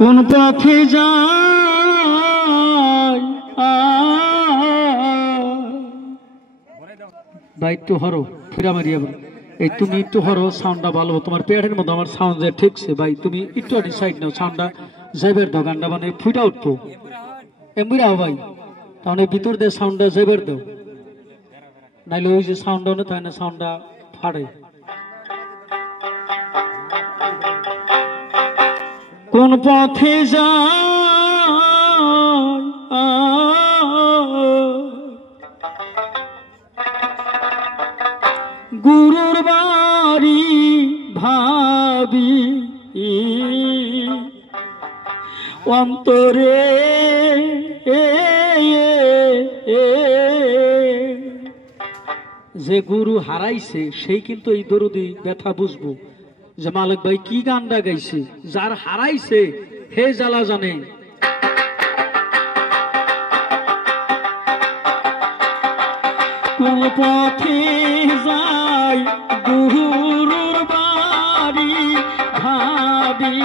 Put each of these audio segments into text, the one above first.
কোন পথে যায় ভাই একটু হরো ফিরা মারিয়া এই তুমি একটু হরো সাউন্ডটা ভালো তোমার পেটের মধ্যে আমার সাউন্ড যে ঠিকছে ভাই তুমি একটু আগে সাইড নাও সাউন্ডটা যাইবের দাও গানটা মানে ফুটা উঠবো এমনি রাও ভাই তাহলে ভিতর দিয়ে সাউন্ডটা যাইবের দাও নাইলে ওই যে সাউন্ডটা না তাই না সাউন্ডটা ফাড়ে কোন পথে যায় গুরুর বাড়ি ভাবি অন্তরে যে গুরু হারাইছে সেই কিন্তু এই দরদি ব্যথা বুঝবো যে মালিক ভাই কি গানটা গাইছে যার হারাইছে হে জ্বালা জানে কোন পথে যায় গুরুর বাড়ি ভাবি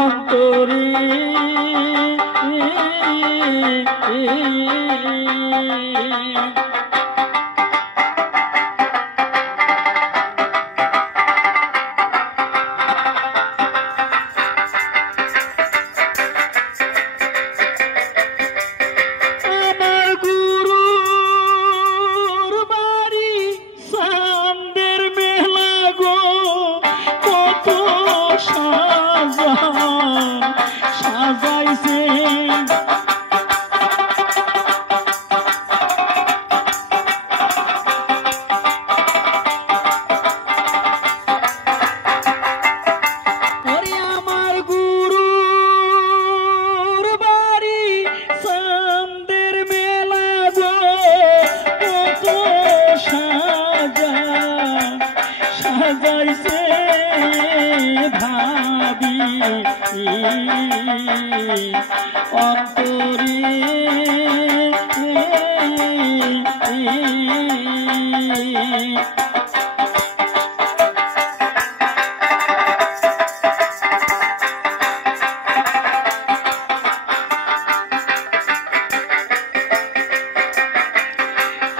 অন্তরে অন্তরে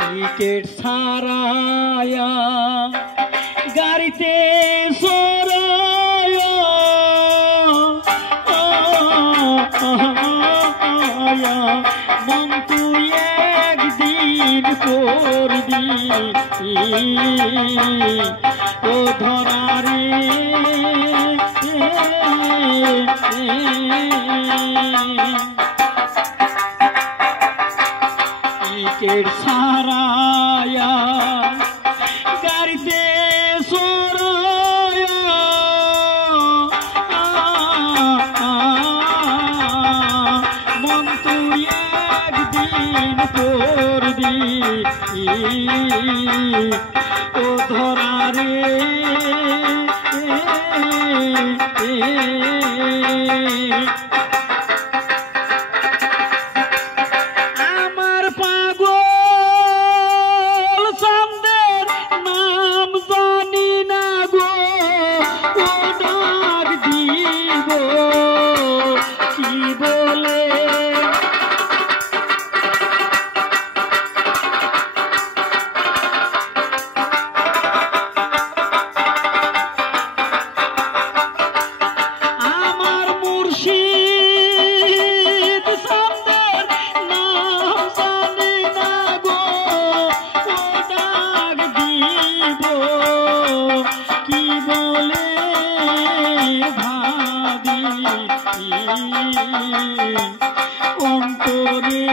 টিকেট ছাড়ায়া গাড়িতে মন তুই একদিন করবি ও ধরারে টিকেট ছাড়ায়া গাড়িতে ও ধরারে আমার পাগল চাঁদের নাম জানি না গো ও ডাক দিব কি বলে অন্তরে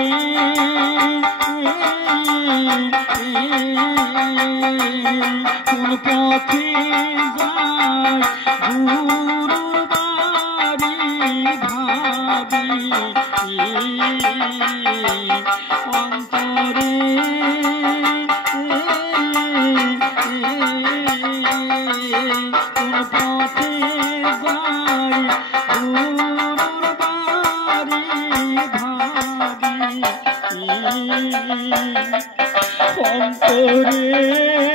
কোন পথে যায় গুরুর বাড়ি ভাবি অন্তরে কোন পথে যায় অন্তরে